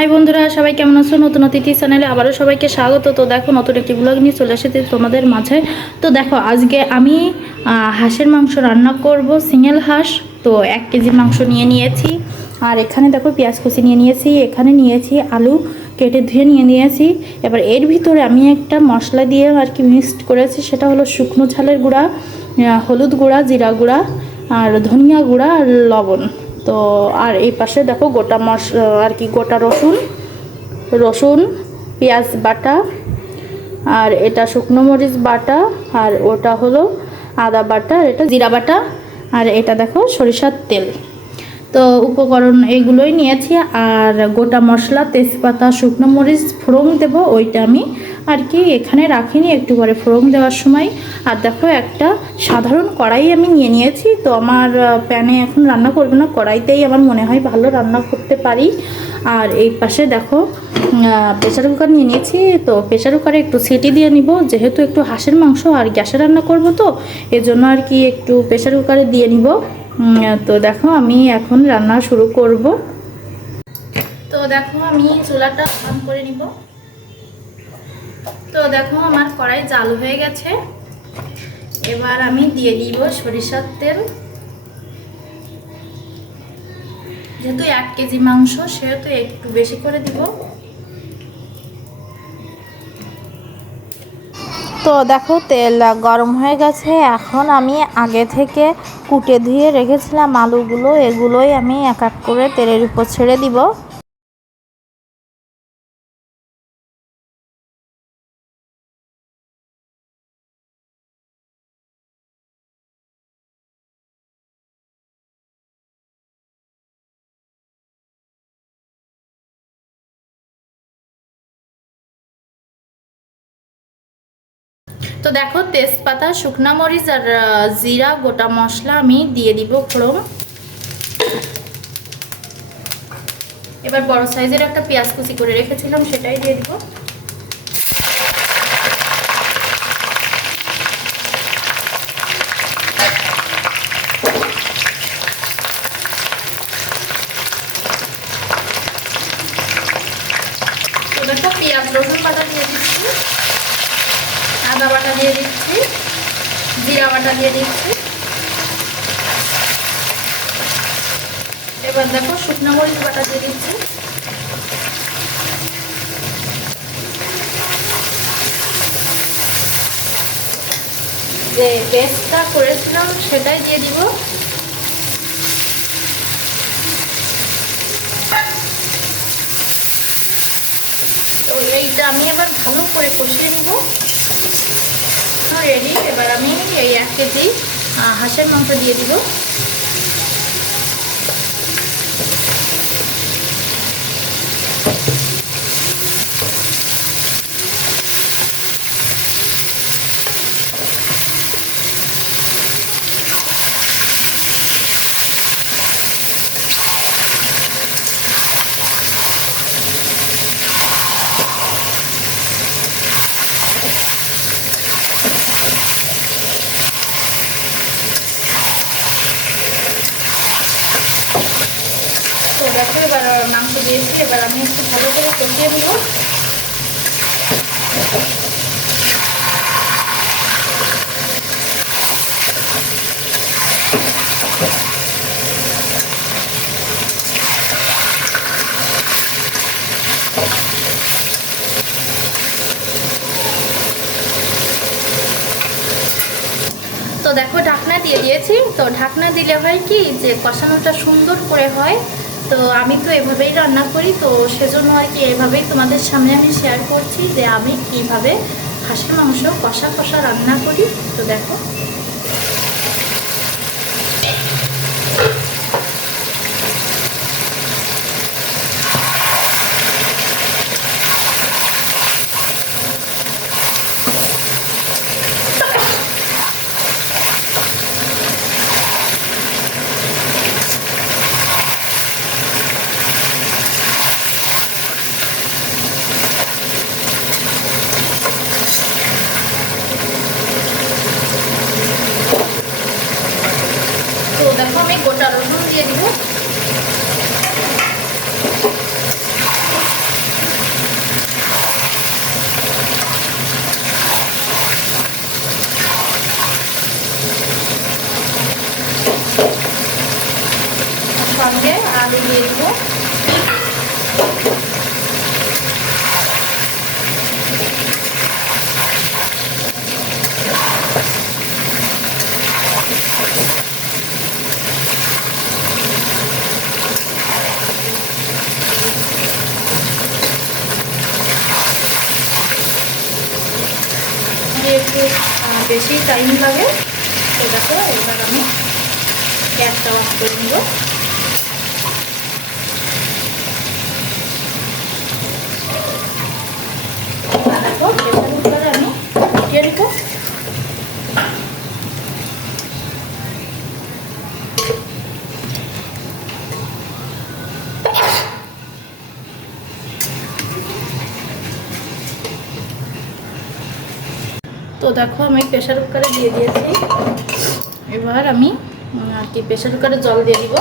High বন্ধুরা, সবাই কেমন আছো? নতুন অতিথি চ্যানেলে আবারও সবাইকে স্বাগত। তো দেখো, নতুন একটি ব্লগ নিয়ে চলে এসেছি তোমাদের মাঝে। তো দেখো, আজকে আমি হাঁসের মাংস রান্না করব, সিঙ্গেল হাঁস। তো 1 কেজি মাংস নিয়ে নিয়েছি। আর এখানে দেখো পেঁয়াজ কুচি নিয়ে নিয়েছি, এখানে নিয়েছি আলু কেটে ধুয়ে নিয়ে নিয়েছি। এবার এর ভিতরে আমি একটা মশলা দিয়ে আর কি মিক্সড করেছি, সেটা হলো শুকনো ঝালের গুঁড়া, হলুদ গুঁড়া, জিরা গুঁড়া, আর ধনিয়া গুঁড়া, আর লবণ। তো আর এই পাশে দেখো গোটা আর কি গোটা রসুন, পেঁয়াজ বাটা, আর এটা শুকনো মরিচ বাটা, আর ওটা হলো আদা বাটা, আর এটা জিরা বাটা, আর এটা দেখো সরিষার তেল। তো উপকরণ এইগুলোই নিয়েছি। আর গোটা মশলা, তেজপাতা, শুকনো মরিচ ফোড়ন দেব, ওইটা আমি আর কি এখানে রাখিনি, একটু পরে ফোড়ন দেওয়ার সময়। আর দেখো একটা সাধারণ কড়াই আমি নিয়ে নিয়েছি। তো আমার প্যানে এখন রান্না করবো না, কড়াইতেই আমার মনে হয় ভালো রান্না করতে পারি। আর এই পাশে দেখো প্রেসার কুকার নিয়ে নিয়েছি। তো প্রেসার কুকারে একটু সিটি দিয়ে নিব, যেহেতু একটু হাঁসের মাংস আর গ্যাসে রান্না করব, তো এজন্য আর কি একটু প্রেসার কুকারে দিয়ে নিব। তো দেখো আমি এখন রান্না শুরু করব। তো দেখো আমি চুলাটা অন করে নিব। তো দেখো আমার কড়াই জাল হয়ে গেছে। এবার আমি দিয়ে দিব সরিষার তেল। যেহেতু 1 কেজি মাংস, সেহেতু একটু বেশি করে দিব। তো দেখো তেল গরম হয়ে গেছে। এখন আমি আগে থেকে কুটে ধুয়ে রেখেছিলাম আলুগুলো, এগুলোই আমি এক এক করে তেলের উপর ছেড়ে দিব। তো দেখো তেজপাতা, শুকনা মরিচ, আর জিরা, গোটা মশলা আমি দিয়ে দিব ফোড়ন। এবার বড় সাইজের একটা পেঁয়াজ কুচি করে রেখেছিলাম, সেটাই দিয়ে দিব। তো দেখো পেঁয়াজ রসুন বাটা দিয়ে দিচ্ছি, আদা বাটা দিয়ে দিচ্ছি, জিরা বাটা দিয়ে দিচ্ছি। এবার দেখো শুকনো মরিচ বাটা দিয়ে দিচ্ছি। যে পেস্টটা করেছিলাম সেটাই দিয়ে দিব। তো এইটা আমি এবার ভালো করে কষিয়ে নিব। রেডি। এবার আমি এই 1 কেজি হাঁসের মাংস দিয়ে দিব। তো দেখো এবার মাংস দিয়েছি, এবার আমি একটু ভালো করে কষিয়ে নেব। তো দেখো ঢাকনা দিয়ে দিয়েছি। তো ঢাকনা দিলে হয় কি, যে কষানোটা সুন্দর করে হয়। তো আমি তো এভাবেই রান্না করি, তো সেজন্য আর কি এভাবেই তোমাদের সামনে আমি শেয়ার করছি যে আমি কিভাবে হাঁসের মাংস কষা কষা রান্না করি। তো দেখো একটু বেশি টাইম লাগে। তো দেখো এবার আমি গ্যাসটা অফ করে নিব। দেখো প্রেসার কুকারে আমি উঠিয়ে নিব। তো দেখো আমি প্রেসার কুকারে দিয়ে দিয়েছি। এবার আমি আর কি প্রেসার কুকারে জল দিয়ে দিব।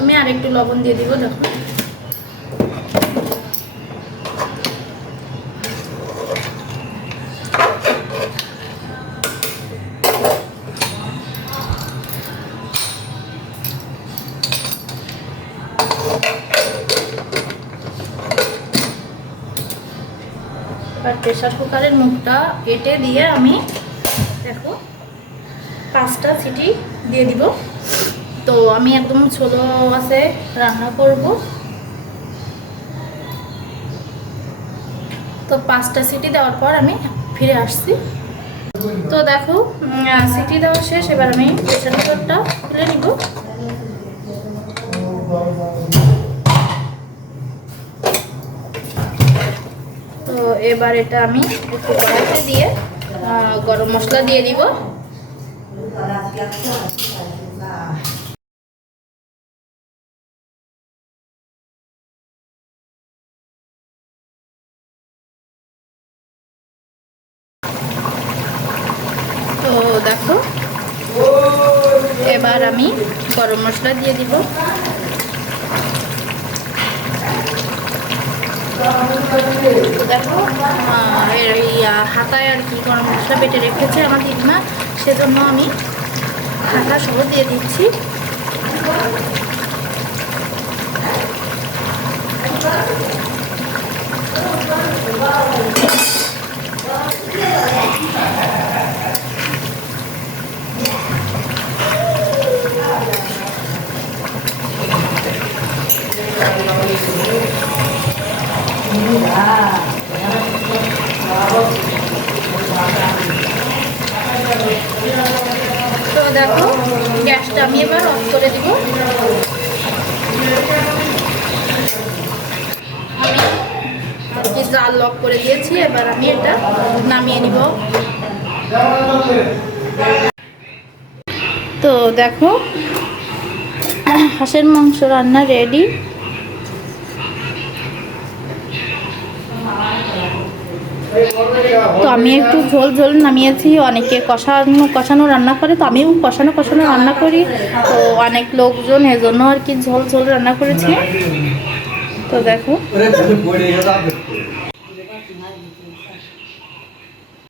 আমি আর একটু লবণ দিয়ে দিব। দেখো আর প্রেসার কুকারের মুখটা কেটে দিয়ে আমি দেখো 5টা সিটি দিয়ে দিব। তো আমি একদম ছোট আছে রান্না করব। তো 5টা সিটি দেওয়ার পর আমি ফিরে আসছি। তো দেখো সিটি দেওয়া শেষ। এবার আমি প্রেসার কুকারটা খুলে নিব। তো এবার এটা আমি একটু কড়াইতে দিয়ে গরম মশলা দিয়ে দিব। তো দেখো এবার আমি গরম মশলা দিয়ে দিব। দেখো এই হাতায় আর কি গরম মশলা বেটে রেখেছে আমার দিদিমা, সেজন্য আমি হাতা সহ দিয়ে দিচ্ছি। তো দেখো গ্যাসটা আমি এবার অফ করে দিব। আমি জাল লক করে দিয়েছি। এবার আমি এটা নামিয়ে নিব। তো দেখো হাঁসের মাংস রান্না রেডি। তো আমি একটু ঝোল ঝোল নামিয়েছি। অনেকে কষানো রান্না করে, তো আমিও কষানো রান্না করি। তো অনেক লোকজন এজন্য আর কি ঝোল ঝোল রান্না করেছি। তো দেখো